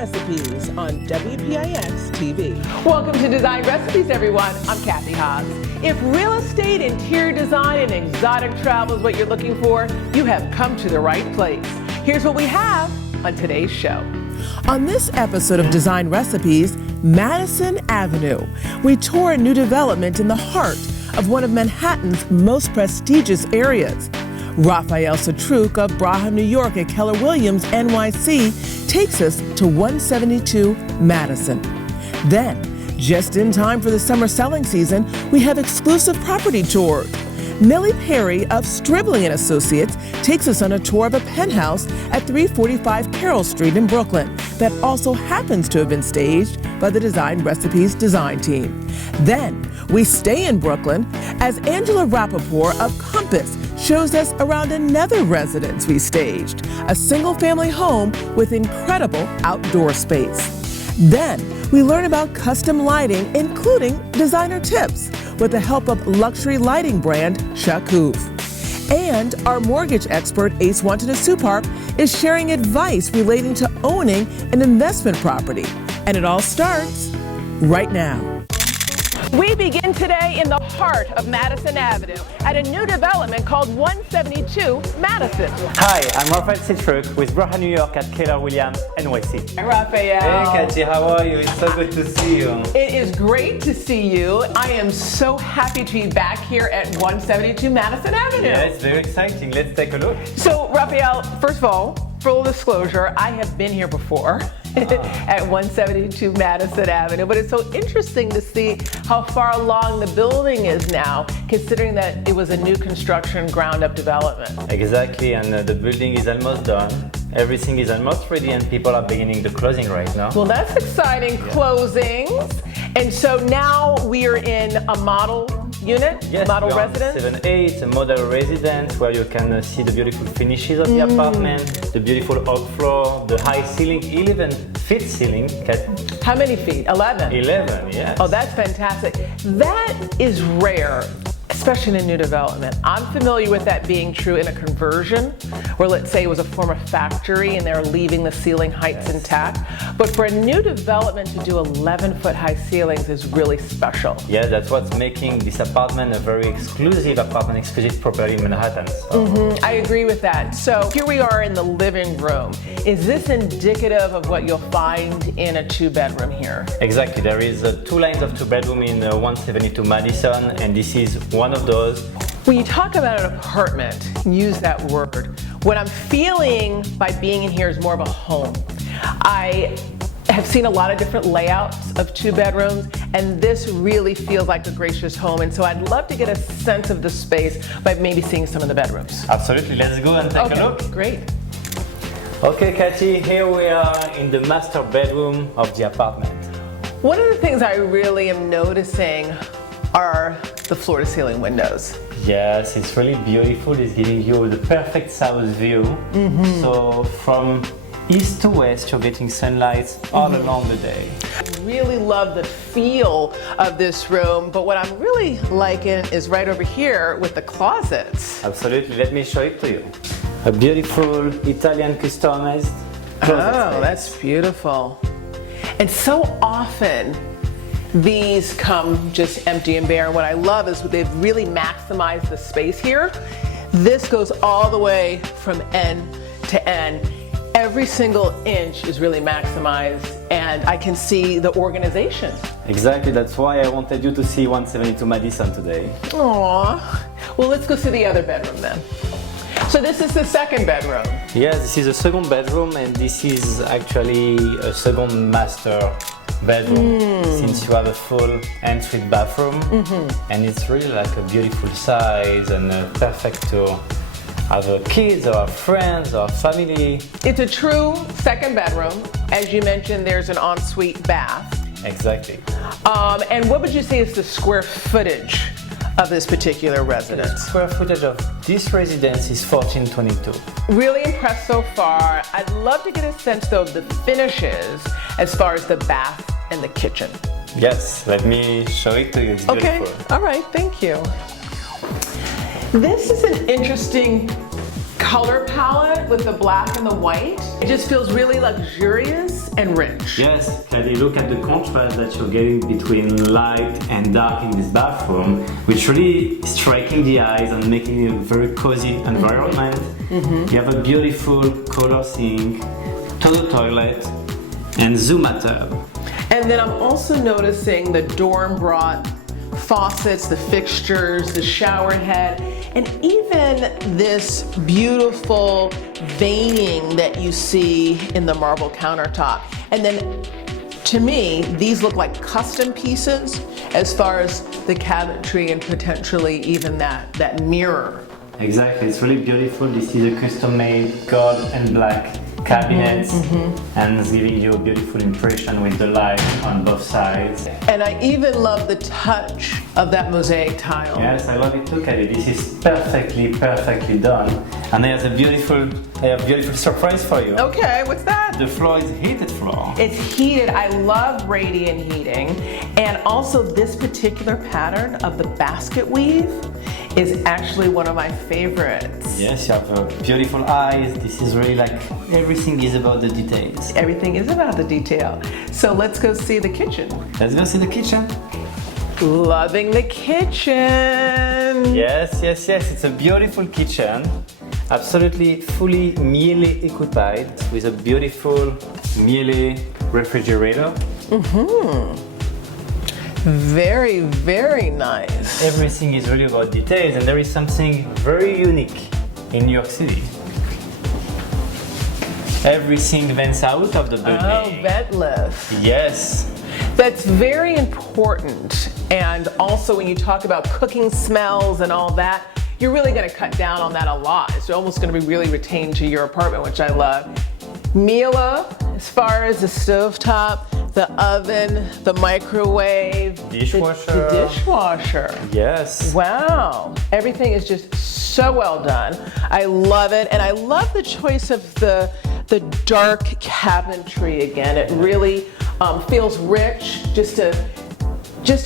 Recipes on WPIX TV. Welcome to Design Recipes, everyone. I'm Cathy Hobbs. If real estate, interior design, and exotic travel is what you're looking for, you have come to the right place. Here's what we have on today's show. On this episode of Design Recipes, Madison Avenue, we tour a new development in the heart of one of Manhattan's most prestigious areas. Raphael Satruk of Bracha New York at Keller Williams NYC takes us to 172 Madison. Then, just in time for the summer selling season, we have exclusive property tours. Millie of Stribling Associates takes us on a tour of a penthouse at 345 Carroll Street in Brooklyn that also happens to have been staged by the Design Recipes design team. Then, we stay in Brooklyn as Angela Rapoport of Compass shows us around another residence we staged, a single-family home with incredible outdoor space. Then, we learn about custom lighting, including designer tips, with the help of luxury lighting brand Shakuff. And our mortgage expert, Ace Watanasuparp, is sharing advice relating to owning an investment property. And it all starts right now. We begin today in the heart of Madison Avenue at a new development called 172 Madison. Hi, I'm Raphael Satruk with Bracha New York at Keller Williams NYC. Hi, Raphael. Hey, Cathy, how are you? It's so good to see you. It is great to see you. I am so happy to be back here at 172 Madison Avenue. Yeah, it's very exciting. Let's take a look. So, Raphael, first of all, full disclosure, I have been here before. At 172 Madison Avenue, but it's so interesting to see how far along the building is now, considering that it was a new construction, ground-up development. Exactly, and the building is almost done. Everything is almost ready, and people are beginning the closing right now. Well, that's exciting, closings. And so now we are in a model unit, yes, model residence? 7A, it's a model residence where you can see the beautiful finishes of the apartment, the beautiful oak floor, the high ceiling, 11-feet ceiling. How many feet? 11? 11, yes. Oh, that's fantastic. That is rare, especially in a new development. I'm familiar with that being true in a conversion, where let's say it was a former factory and they're leaving the ceiling heights intact. But for a new development to do 11-foot high ceilings is really special. Yeah, that's what's making this apartment a very exclusive apartment, exclusive property in Manhattan. So. I agree with that. So here we are in the living room. Is this indicative of what you'll find in a two-bedroom here? Exactly. There is 2 lines of 2-bedroom in 172 Madison, and this is one of those. When you talk about an apartment, use that word. What I'm feeling by being in here is more of a home. I have seen a lot of different layouts of 2 bedrooms, and this really feels like a gracious home. And so I'd love to get a sense of the space by maybe seeing some of the bedrooms. Absolutely. Let's go and take a look. Great. Okay, Cathy, here we are in the master bedroom of the apartment. One of the things I really am noticing are the floor-to-ceiling windows. Yes, it's really beautiful. It's giving you the perfect south view. So from east to west, you're getting sunlight all along the day. I really love the feel of this room, but what I'm really liking is right over here with the closets. Absolutely. Let me show it to you. A beautiful Italian customized closet space. That's beautiful. And so often, these come just empty and bare, and what I love is they've really maximized the space here. This goes all the way from end to end. Every single inch is really maximized, and I can see the organization. Exactly, that's why I wanted you to see 172 Madison today. Aww. Well, let's go see the other bedroom then. So this is the second bedroom. Yes, this is a second bedroom, and this is actually a second master bedroom, since you have a full ensuite bathroom, and it's really like a beautiful size and perfect to have kids or friends or family. It's a true second bedroom. As you mentioned, there's an ensuite bath. Exactly. And what would you say is the square footage of this particular residence? The square footage of this residence is 1422. Really impressed so far. I'd love to get a sense though of the finishes as far as the bath and the kitchen. Yes, let me show it to you. It's okay, beautiful. all right, thank you. This is an interesting color palette with the black and the white. It just feels really luxurious and rich. Yes, Cathy, look at the contrast that you're getting between light and dark in this bathroom, which really striking the eyes and making it a very cozy environment. You have a beautiful color sink, toilet, and Zuma tub. And then I'm also noticing the dorm brought faucets, the fixtures, the shower head, and even this beautiful veining that you see in the marble countertop. And then to me, these look like custom pieces as far as the cabinetry and potentially even that mirror. Exactly, it's really beautiful. This is a custom-made gold and black cabinet, and it's giving you a beautiful impression with the light on both sides. And I even love the touch of that mosaic tile. Yes, I love it too, Cathy. This is perfectly done. And there's a beautiful surprise for you. Okay, what's that? The floor is heated floor. It's heated. I love radiant heating. And also this particular pattern of the basket weave is actually one of my favorites. Yes, you have beautiful eyes. This is really like everything is about the details. Everything is about the detail. So let's go see the kitchen. Let's go see the kitchen. Loving the kitchen. Yes. It's a beautiful kitchen. Absolutely fully Millie occupied with a beautiful Millie refrigerator. Very, very nice. Everything is really about details, and there is something very unique in New York City. Everything vents out of the building. Oh, ventless. Yes. That's very important. And also when you talk about cooking smells and all that, you're really gonna cut down on that a lot. It's almost gonna be really retained to your apartment, which I love. Mila, as far as the stovetop, the oven, the microwave, Dishwasher. the dishwasher. Yes. Wow, everything is just so well done. I love it, and I love the choice of the dark cabinetry again. It really feels rich. Just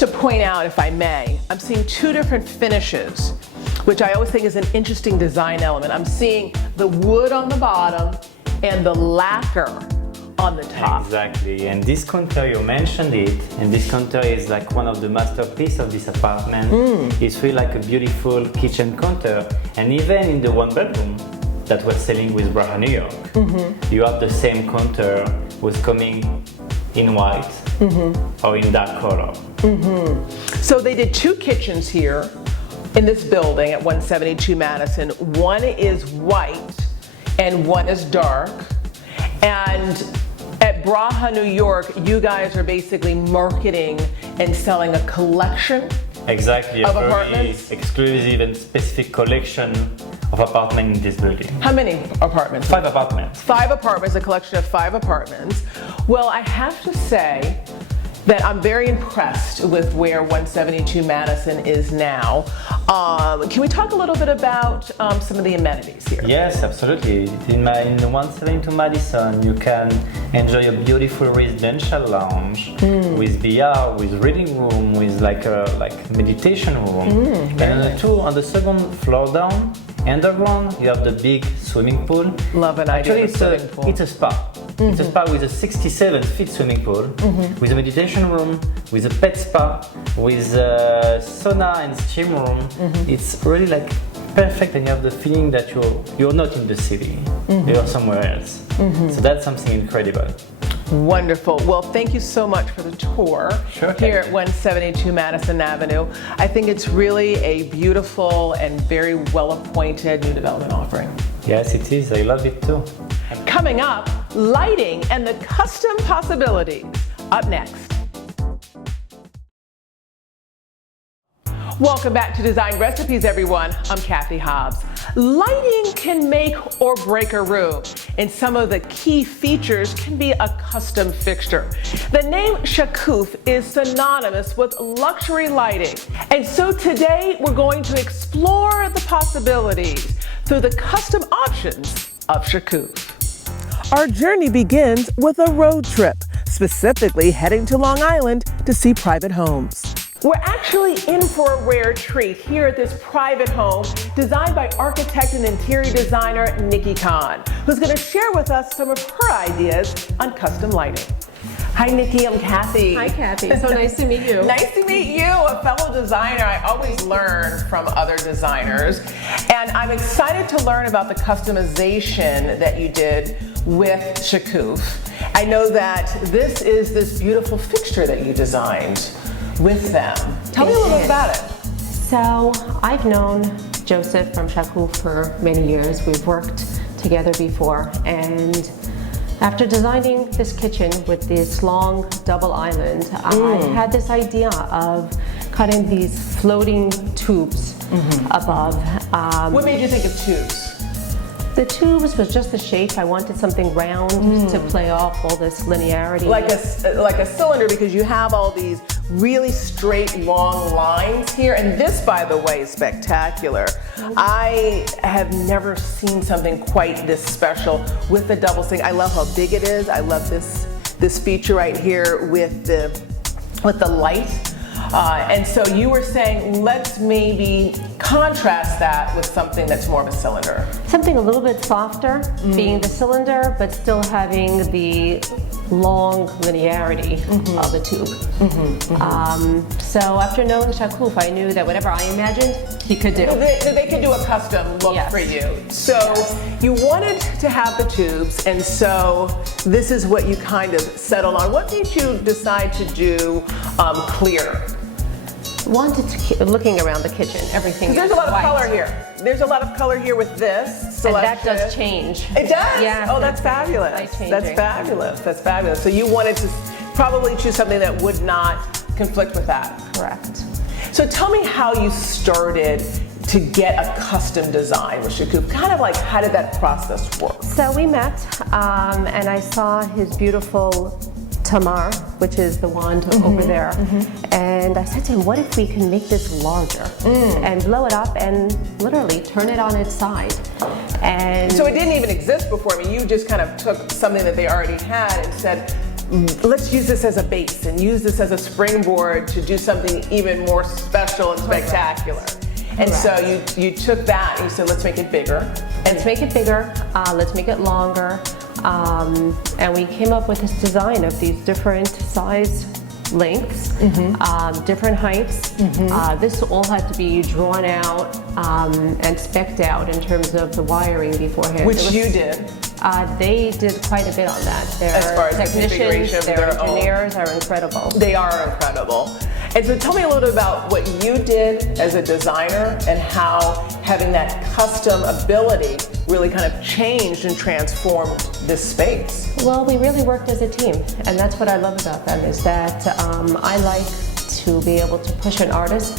to point out, if I may, I'm seeing two different finishes, which I always think is an interesting design element. I'm seeing the wood on the bottom and the lacquer on the top. Exactly, and this counter, you mentioned it, and this counter is like one of the masterpieces of this apartment. It's really like a beautiful kitchen counter, and even in the one bedroom that we're selling with Bracha New York, you have the same counter was coming in white or in dark color. So they did two kitchens here in this building at 172 Madison. One is white and one is dark. And at Bracha New York, you guys are basically marketing and selling a collection Exactly, of a very apartments? exclusive and specific collection of apartments in this building. How many apartments? 5 apartments. 5 apartments, a collection of 5 apartments. Well, I have to say that I'm very impressed with where 172 Madison is now. Can we talk a little bit about some of the amenities here? Yes, absolutely. In 172 Madison, you can enjoy a beautiful residential lounge with VR, with reading room, with like meditation room. And on the second floor down, underground, you have the big swimming pool. Love an idea. Actually, it's a spa. It's a spa with a 67-foot swimming pool, with a meditation room, with a pet spa, with a sauna and steam room. It's really like perfect, and you have the feeling that you're not in the city, you're somewhere else. So that's something incredible. Wonderful. Well, thank you so much for the tour here at 172 Madison Avenue. I think it's really a beautiful and very well-appointed new development offering. Yes, it is. I love it too. Coming up, lighting and the custom possibilities. Up next. Welcome back to Design Recipes, everyone. I'm Cathy Hobbs. Lighting can make or break a room, and some of the key features can be a custom fixture. The name Shakuff is synonymous with luxury lighting, and so today we're going to explore the possibilities through the custom options of Shakuff. Our journey begins with a road trip, specifically heading to Long Island to see private homes. We're actually in for a rare treat here at this private home designed by architect and interior designer Nikki Khan, who's going to share with us some of her ideas on custom lighting. Hi Nikki, I'm Cathy. Hi Cathy, so nice to meet you. Nice to meet you, a fellow designer. I always learn from other designers. And I'm excited to learn about the customization that you did with Shakuff. I know that this is this beautiful fixture that you designed with them. Tell me a little bit about it. So I've known Joseph from Shakuff for many years. We've worked together before, and after designing this kitchen with this long double island, I had this idea of cutting these floating tubes above. What made you think of tubes? The tubes was just the shape. I wanted something round to play off all this linearity. Like a cylinder, because you have all these really straight, long lines here. And this, by the way, is spectacular. I have never seen something quite this special with the double sink. I love how big it is. I love this feature right here with the light. And so you were saying, let's maybe contrast that with something that's more of a cylinder. Something a little bit softer, being the cylinder, but still having the long linearity of the tube. So after knowing Shakuff, I knew that whatever I imagined, he could do. They could do a custom look for you. So you wanted to have the tubes, and so this is what you kind of settled on. What made you decide to do clear? Wanted to keep looking around the kitchen, everything. There's a lot of white. color here. There's a lot of color here with this selection. And that does change. It does? Yeah. Oh, that's fabulous. That's fabulous. That's fabulous. So you wanted to probably choose something that would not conflict with that. Correct. So tell me how you started to get a custom design with Shakuff. Kind of like, how did that process work? So we met, and I saw his beautiful Tamar, which is the wand over there. And I said to him, what if we can make this larger and blow it up and literally turn it on its side? And so it didn't even exist before. I mean, you just kind of took something that they already had and said, let's use this as a base and use this as a springboard to do something even more special and spectacular. And so you took that and you said, let's make it bigger. Let's make it bigger, let's make it longer. And we came up with this design of these different size lengths, different heights. This all had to be drawn out and spec'd out in terms of the wiring beforehand. Which you did. They did quite a bit on that. Their as far as technicians, their engineers are incredible. They are incredible. And so tell me a little bit about what you did as a designer and how having that custom ability really kind of changed and transformed this space. Well, we really worked as a team, and that's what I love about them, is that I like to be able to push an artist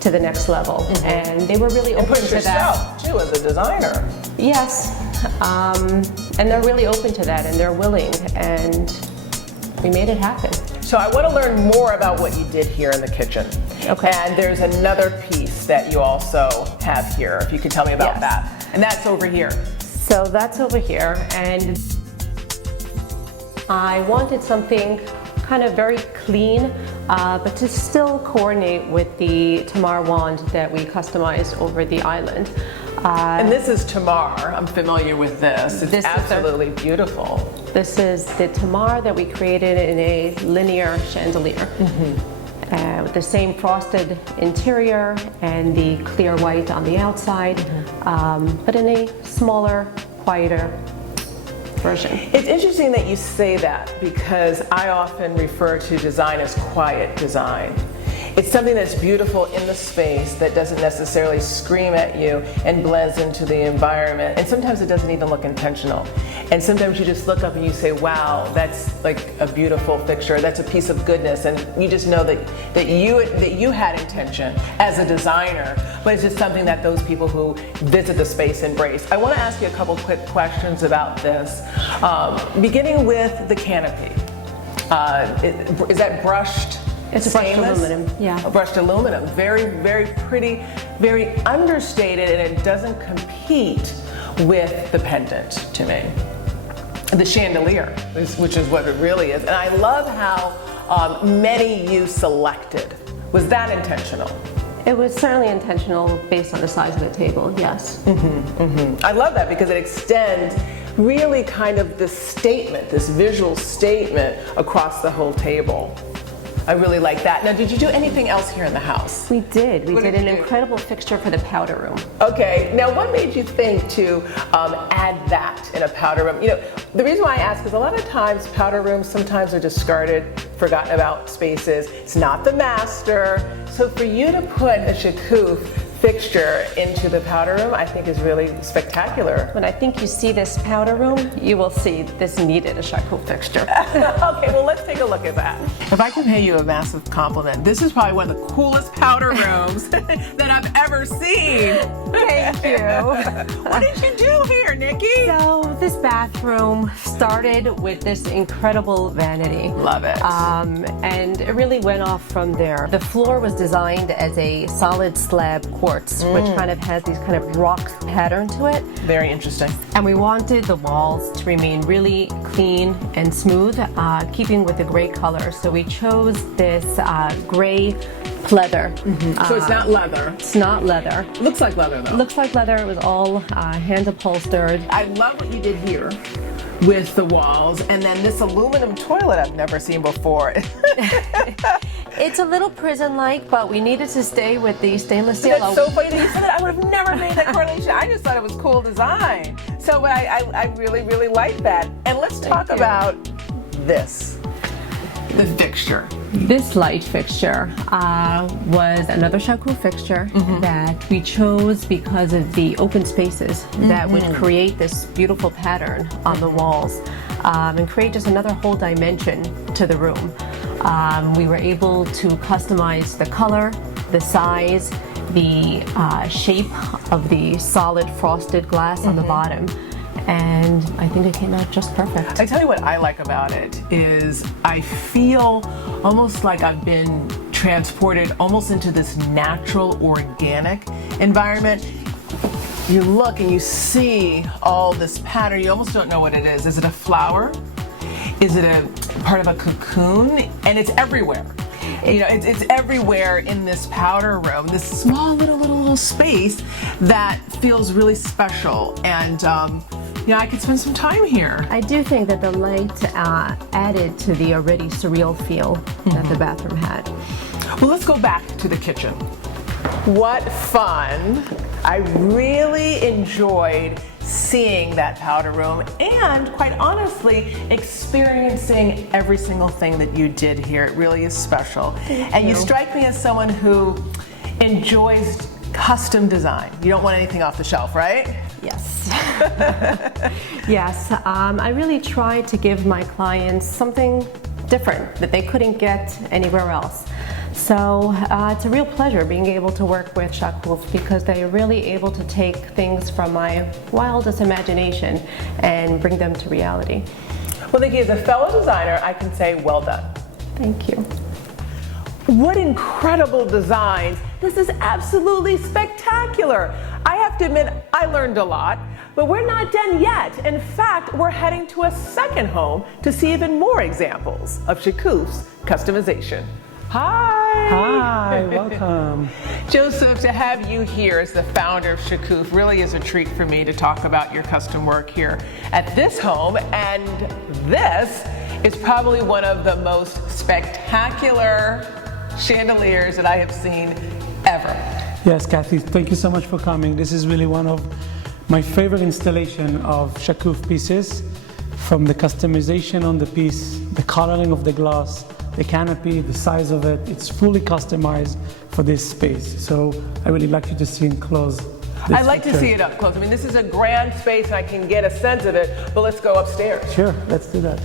to the next level, and they were really open push to yourself that. too as a designer. Yes, and they're really open to that, and they're willing, and we made it happen. So I want to learn more about what you did here in the kitchen. Okay. And there's another piece that you also have here, if you could tell me about that. And that's over here. So that's over here, and I wanted something kind of very clean, but to still coordinate with the Tamar wand that we customized over the island. And this is Tamar. I'm familiar with this. It's absolutely beautiful. This is the Tamar that we created in a linear chandelier. With the same frosted interior and the clear white on the outside, but in a smaller, quieter version. It's interesting that you say that, because I often refer to design as quiet design. It's something that's beautiful in the space that doesn't necessarily scream at you and blends into the environment. And sometimes it doesn't even look intentional. And sometimes you just look up and you say, wow, that's like a beautiful fixture. That's a piece of goodness. And you just know that you had intention as a designer, but it's just something that those people who visit the space embrace. I want to ask you a couple quick questions about this. Beginning with the canopy. Is that brushed? It's brushed aluminum, yeah. Brushed aluminum, very, very pretty, very understated, and it doesn't compete with the pendant to me. The chandelier, which is what it really is. And I love how many you selected Was that intentional? It was certainly intentional based on the size of the table, yes. I love that because it extends really kind of this statement, this visual statement across the whole table. I really like that. Now, did you do anything else here in the house? We did. We What did did an you do? incredible fixture for the powder room. Okay, now what made you think to add that in a powder room? You know, the reason why I ask is a lot of times powder rooms sometimes are discarded, forgotten about spaces. It's not the master. So for you to put a Shakuff fixture into the powder room, I think is really spectacular. When I think you see this powder room, you will see this needed a Shakuff fixture. Okay, well, let's take a look at that. If I can pay you a massive compliment, this is probably one of the coolest powder rooms that I've ever seen. Thank you. What did you do here, Nikki? So this bathroom started with this incredible vanity. Love it. And it really went off from there. The floor was designed as a solid slab quartz, which kind of has these kind of rock pattern to it. Very interesting. And we wanted the walls to remain really clean and smooth, keeping with the gray color. So we chose this gray pleather. So it's not leather. It's not leather. Looks like leather though. Looks like leather. It was all hand upholstered. I love what you did here with the walls, and then this aluminum toilet I've never seen before. It's a little prison-like, but we needed to stay with the stainless steel. That's so funny that you said that. I would have never made that correlation. I just thought it was cool design. So I really, really like that. And let's talk you. about this, the fixture. This light fixture was another Shakuff fixture that we chose because of the open spaces that would create this beautiful pattern on the walls and create just another whole dimension to the room. We were able to customize the color, the size, the shape of the solid frosted glass on the bottom. And I think it came out just perfect. I tell you what I like about it is I feel almost like I've been transported almost into this natural, organic environment. You look and you see all this pattern. You almost don't know what it is. Is it a flower? Is it a part of a cocoon? And it's everywhere. You know, it's everywhere in this powder room, this small little space that feels really special. And you know, I could spend some time here. I do think that the light added to the already surreal feel that the bathroom had. Well, let's go back to the kitchen. What fun. I really enjoyed seeing that powder room and, quite honestly, experiencing every single thing that you did here. It really is special. And you strike me as someone who enjoys custom design. You don't want anything off the shelf, right? Yes. Yes, I really try to give my clients something different that they couldn't get anywhere else. So it's a real pleasure being able to work with Shakuff because they are really able to take things from my wildest imagination and bring them to reality. Well, Nikki, as a fellow designer, I can say well done. Thank you. What incredible designs. This is absolutely spectacular. I have to admit, I learned a lot, but we're not done yet. In fact, we're heading to a second home to see even more examples of Shakuff's customization. Hi. Hi, welcome. Joseph, to have you here as the founder of Shakuff really is a treat for me to talk about your custom work here at this home. And this is probably one of the most spectacular chandeliers that I have seen ever. Yes, Cathy, thank you so much for coming. This is really one of my favorite installation of Shakuff pieces, from the customization on the piece, the coloring of the glass, the canopy, the size of it. It's fully customized for this space. So I really like you to see in close. I'd like to see it up close. I mean, this is a grand space and I can get a sense of it, but let's go upstairs. Sure, let's do that.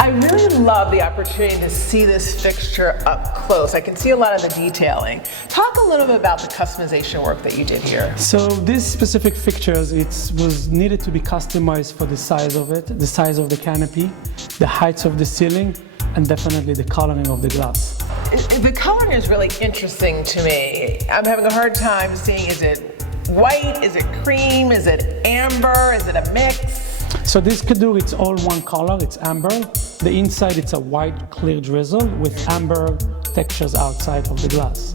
I really love the opportunity to see this fixture up close. I can see a lot of the detailing. Talk a little bit about the customization work that you did here. So these specific fixtures, it was needed to be customized for the size of it, the size of the canopy, the heights of the ceiling, and definitely the coloring of the glass. The coloring is really interesting to me. I'm having a hard time seeing, is it white, is it cream, is it amber, is it a mix? So this Kedur, it's all one color, it's amber. The inside, it's a white clear drizzle with amber textures outside of the glass.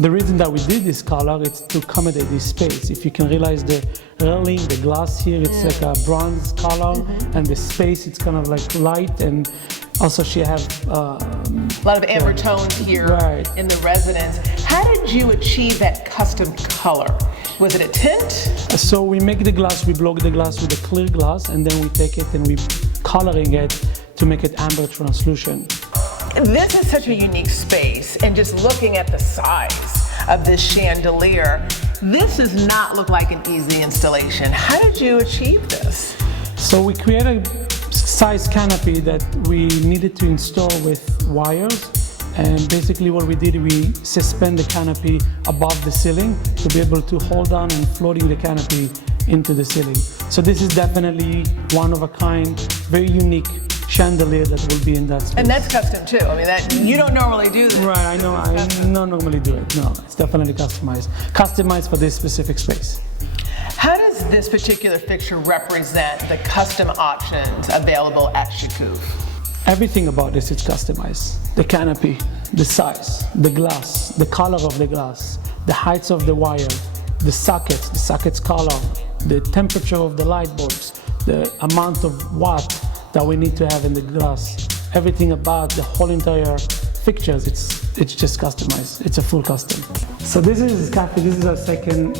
The reason that we did this color is to accommodate this space. If you can realize the railing, the glass here, it's like a bronze color, and the space, it's kind of like light, and also she have a lot of amber tones here in the residence. How did you achieve that custom color? Was it a tint? So we make the glass, we block the glass with a clear glass, and then we take it and we coloring it to make it amber translucent. This is such a unique space, and just looking at the size of this chandelier, this does not look like an easy installation. How did you achieve this? So we created a size canopy that we needed to install with wires. And basically what we did, we suspend the canopy above the ceiling to be able to hold on and floating the canopy into the ceiling. So this is definitely one of a kind, very unique chandelier that will be in that space. And that's custom too. I mean, that you don't normally do this. Right, I know, I don't normally do it. No, it's definitely customized. Customized for this specific space. How does this particular fixture represent the custom options available at Shakuff? Everything about this is customized. The canopy, the size, the glass, the color of the glass, the heights of the wire, the sockets color, the temperature of the light bulbs, the amount of watt that we need to have in the glass. Everything about the whole entire fixtures, it's just customized. It's a full custom. So this is Cathy, this is our second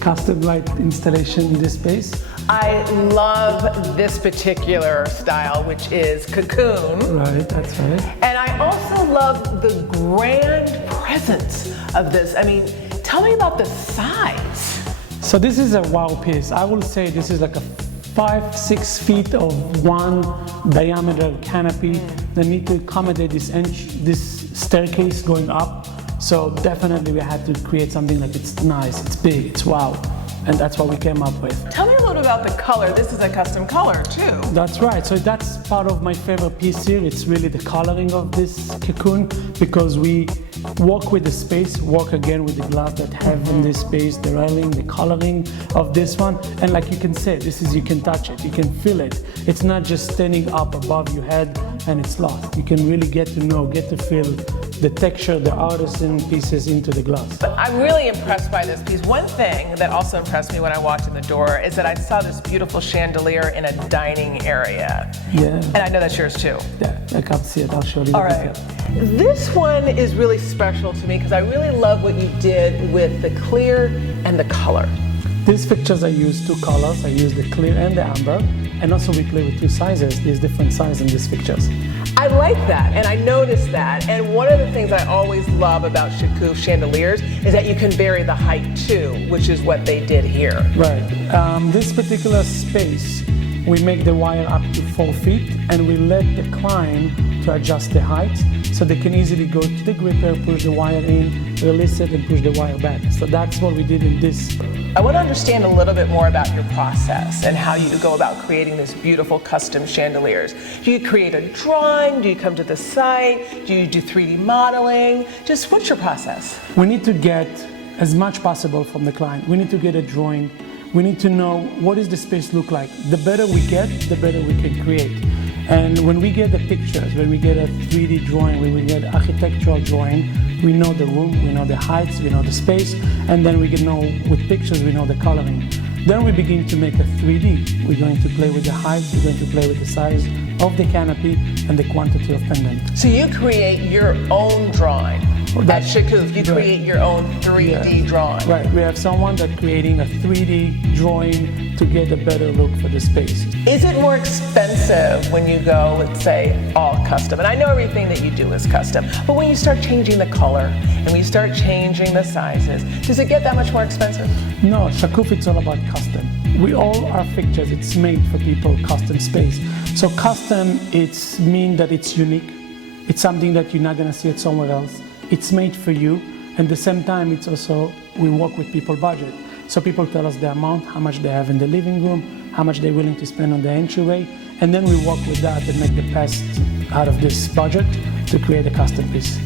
custom light installation in this space. I love this particular style, which is cocoon. Right, that's right. And I also love the grand presence of this. I mean, tell me about the size. So this is a wow piece. I will say this is like a 5-6 feet of one diameter canopy that need to accommodate this staircase going up. So definitely we had to create something like it's nice, it's big, it's wow. And that's what we came up with. Tell me a little about the color. This is a custom color too. That's right. So that's part of my favorite piece here. It's really the coloring of this cocoon, because we work with the space, work again with the glass that have in this space, the railing, the coloring of this one. And like you can say, this is, you can touch it, you can feel it. It's not just standing up above your head and it's lost. You can really get to know, get to feel the texture, the artisan pieces into the glass. But I'm really impressed by this piece. One thing that also impressed me when I walked in the door is that I saw this beautiful chandelier in a dining area. Yeah. And I know that's yours too. Yeah, I can't see it, I'll show you. All right. This one is really special to me because I really love what you did with the clear and the color. These pictures I use two colors. I use the clear and the amber. And also we play with two sizes. There's different sizes in these pictures. I like that, and I noticed that. And one of the things I always love about Shakuff chandeliers is that you can vary the height too, which is what they did here. Right. This particular space, we make the wire up to 4 feet, and we let the client to adjust the height, so they can easily go to the gripper, push the wire in, release it, and push the wire back. So that's what we did in this. I want to understand a little bit more about your process and how you go about creating this beautiful custom chandeliers. Do you create a drawing? Do you come to the site? Do you do 3D modeling? Just what's your process? We need to get as much possible from the client. We need to get a drawing. We need to know what does the space look like. The better we get, the better we can create. And when we get the pictures, when we get a 3D drawing, when we get architectural drawing, we know the room, we know the heights, we know the space, and then we can know with pictures, we know the coloring. Then we begin to make a 3D. We're going to play with the height, we're going to play with the size of the canopy and the quantity of pendant. So you create your own drawing. At Shakuff, you create your own 3D drawing. Right, we have someone that's creating a 3D drawing to get a better look for the space. Is it more expensive when you go, let's say, all custom? And I know everything that you do is custom, but when you start changing the color and when you start changing the sizes, does it get that much more expensive? No, Shakuff, it's all about custom. We all our fixtures, it's made for people, custom space. So custom, it's mean that it's unique. It's something that you're not gonna see it somewhere else. It's made for you, and at the same time, it's also, we work with people budget. So people tell us the amount, how much they have in the living room, how much they're willing to spend on the entryway, and then we work with that and make the best out of this budget to create a custom piece.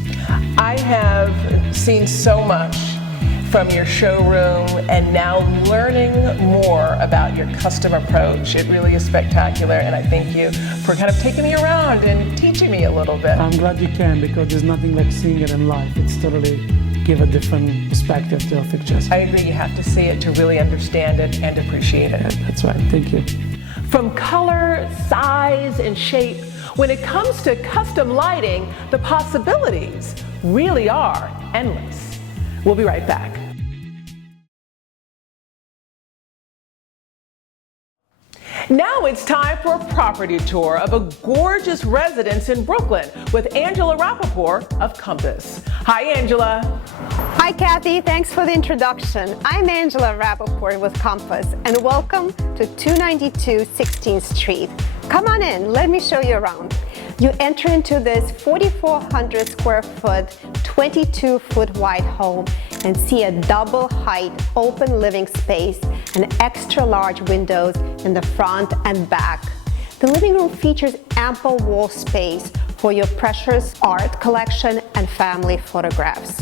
I have seen so much from your showroom and now learning more about your custom approach. It really is spectacular, and I thank you for kind of taking me around and teaching me a little bit. I'm glad you can, because there's nothing like seeing it in life. It's totally give a different perspective to a fixture. I agree, you have to see it to really understand it and appreciate it. That's right, thank you. From color, size, and shape, when it comes to custom lighting, the possibilities really are endless. We'll be right back. Now it's time for a property tour of a gorgeous residence in Brooklyn with Angela Rapoport of Compass. Hi, Angela. Hi, Cathy. Thanks for the introduction. I'm Angela Rapoport with Compass, and welcome to 292 16th Street. Come on in. Let me show you around. You enter into this 4,400 square foot, 22-foot wide home and see a double height open living space and extra large windows in the front and back. The living room features ample wall space for your precious art collection and family photographs.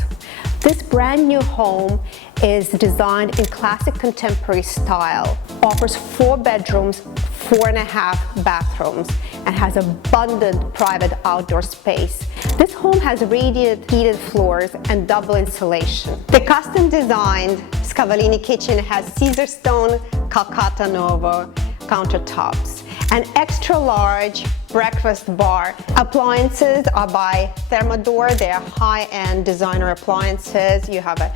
This brand new home is designed in classic contemporary style, offers 4 bedrooms, 4.5 bathrooms, and has abundant private outdoor space. This home has radiant heated floors and double insulation. The custom designed Scavallini kitchen has Caesar stone Calcutta Novo countertops, an extra large breakfast bar. Appliances are by Thermador. They are high-end designer appliances. You have a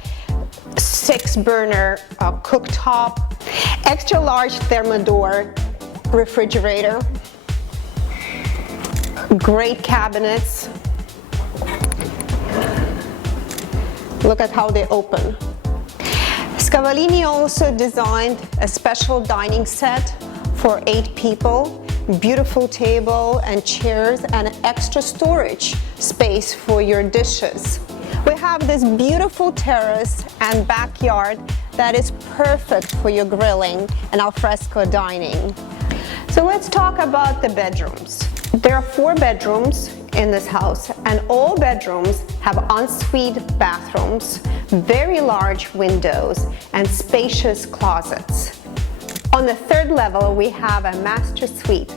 6-burner cooktop, extra large Thermador refrigerator, great cabinets. Look at how they open. Scavallini also designed a special dining set for 8 people. Beautiful table and chairs and extra storage space for your dishes. We have this beautiful terrace and backyard that is perfect for your grilling and alfresco dining. So let's talk about the bedrooms. There are 4 bedrooms in this house, and all bedrooms have ensuite bathrooms, very large windows, and spacious closets. On the 3rd level, we have a master suite.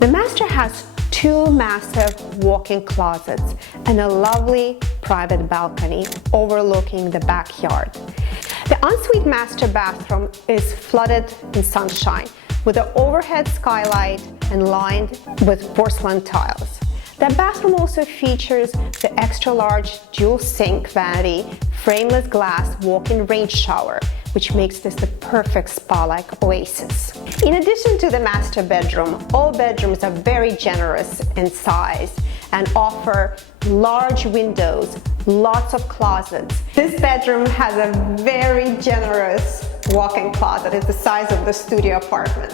The master has 2 massive walk-in closets and a lovely private balcony overlooking the backyard. The ensuite master bathroom is flooded in sunshine with an overhead skylight and lined with porcelain tiles. The bathroom also features the extra large dual sink vanity, frameless glass walk-in rain shower, which makes this the perfect spa-like oasis. In addition to the master bedroom, all bedrooms are very generous in size and offer large windows, lots of closets. This bedroom has a very generous walk-in closet. It's the size of the studio apartment.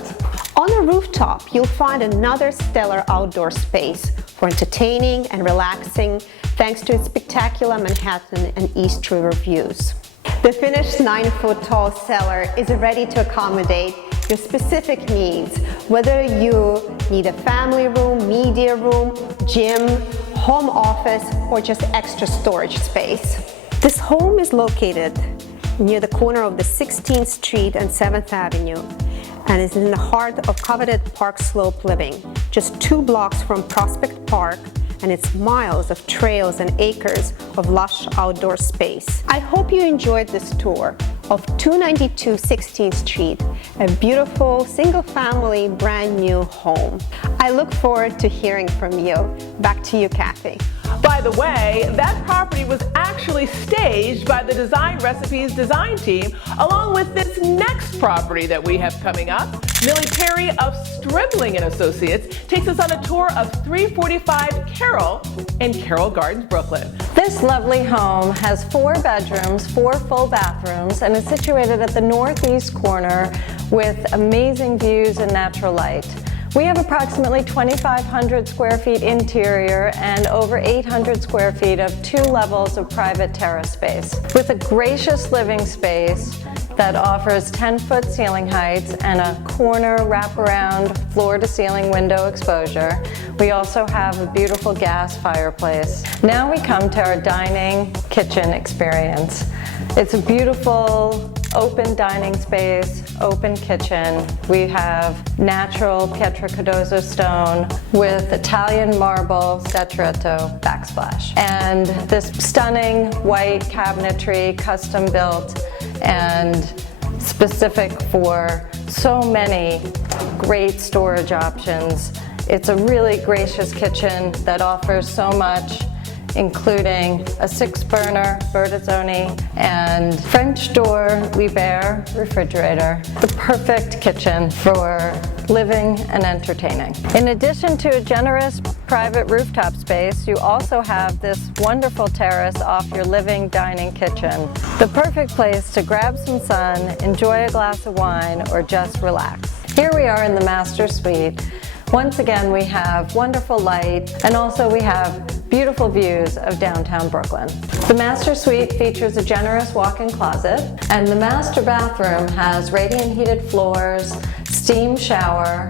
On the rooftop, you'll find another stellar outdoor space for entertaining and relaxing, thanks to its spectacular Manhattan and East River views. The finished 9-foot tall cellar is ready to accommodate your specific needs, whether you need a family room, media room, gym, home office, or just extra storage space. This home is located near the corner of the 16th Street and 7th Avenue and is in the heart of coveted Park Slope living, just 2 blocks from Prospect Park, and it's miles of trails and acres of lush outdoor space. I hope you enjoyed this tour of 292 16th Street, a beautiful single-family brand new home. I look forward to hearing from you. Back to you, Cathy. By the way, that property was actually staged by the Design Recipes design team, along with this next property that we have coming up. Millie Perry of Stribling & Associates takes us on a tour of 345 Carroll in Carroll Gardens, Brooklyn. This lovely home has 4 bedrooms, 4 full bathrooms, and is situated at the northeast corner with amazing views and natural light. We have approximately 2,500 square feet interior and over 800 square feet of 2 levels of private terrace space. With a gracious living space that offers 10-foot ceiling heights and a corner wraparound floor-to-ceiling window exposure, we also have a beautiful gas fireplace. Now we come to our dining kitchen experience. It's a beautiful open dining space, open kitchen. We have natural Pietra Cardozo stone with Italian marble statuetto backsplash. And this stunning white cabinetry, custom built and specific for so many great storage options. It's a really gracious kitchen that offers so much, including a 6-burner Bertazzoni and French door Liebherr refrigerator. The perfect kitchen for living and entertaining. In addition to a generous private rooftop space, you also have this wonderful terrace off your living, dining kitchen. The perfect place to grab some sun, enjoy a glass of wine, or just relax. Here we are in the master suite. Once again, we have wonderful light, and also we have beautiful views of downtown Brooklyn. The master suite features a generous walk-in closet, and the master bathroom has radiant heated floors, steam shower,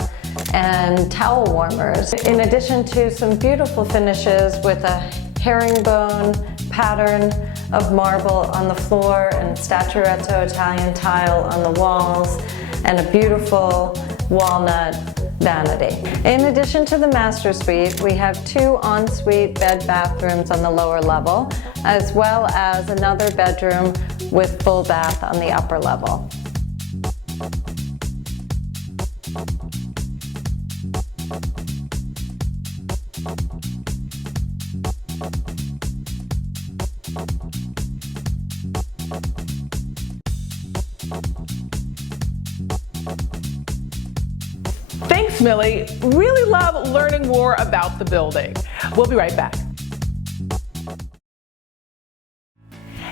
and towel warmers, in addition to some beautiful finishes with a herringbone pattern of marble on the floor and statuetto Italian tile on the walls, and a beautiful walnut vanity. In addition to the master suite, we have 2 ensuite bed bathrooms on the lower level, as well as another bedroom with full bath on the upper level. Thanks, Millie. Really love learning more about the building. We'll be right back.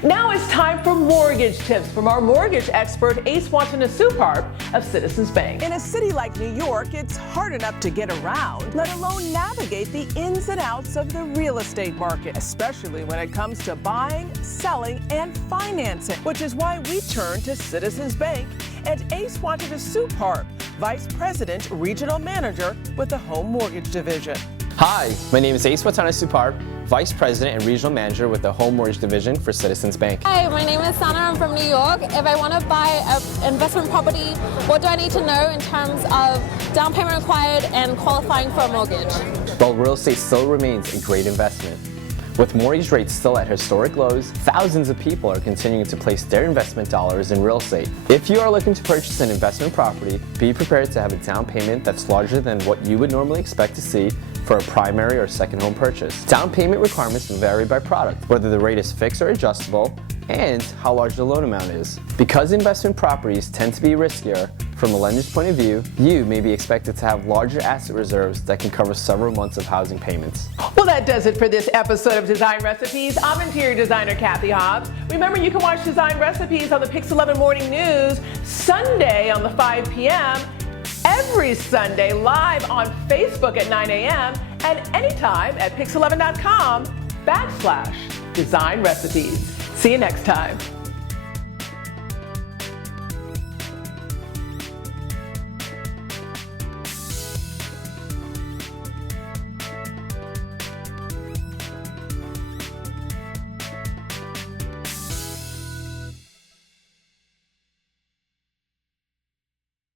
Now it's time for mortgage tips from our mortgage expert, Ace Watanasuparp of Citizens Bank. In a city like New York, it's hard enough to get around, let alone navigate the ins and outs of the real estate market, especially when it comes to buying, selling, and financing, which is why we turn to Citizens Bank and Ace Watanasuparp, Vice President, Regional Manager with the Home Mortgage Division. Hi, my name is Ace Watanasuparp, Vice President and Regional Manager with the Home Mortgage Division for Citizens Bank. Hi, my name is Sana. I'm from New York. If I want to buy an investment property, what do I need to know in terms of down payment required and qualifying for a mortgage? Well, real estate still remains a great investment. With mortgage rates still at historic lows, thousands of people are continuing to place their investment dollars in real estate. If you are looking to purchase an investment property, be prepared to have a down payment that's larger than what you would normally expect to see for a primary or second home purchase. Down payment requirements vary by product, whether the rate is fixed or adjustable, and how large the loan amount is. Because investment properties tend to be riskier, from a lender's point of view, you may be expected to have larger asset reserves that can cover several months of housing payments. Well, that does it for this episode of Design Recipes. I'm interior designer Cathy Hobbs. Remember, you can watch Design Recipes on the Pix 11 Morning News Sunday on the 5 p.m., every Sunday live on Facebook at 9 a.m., and anytime at pix11.com/Design Recipes. See you next time.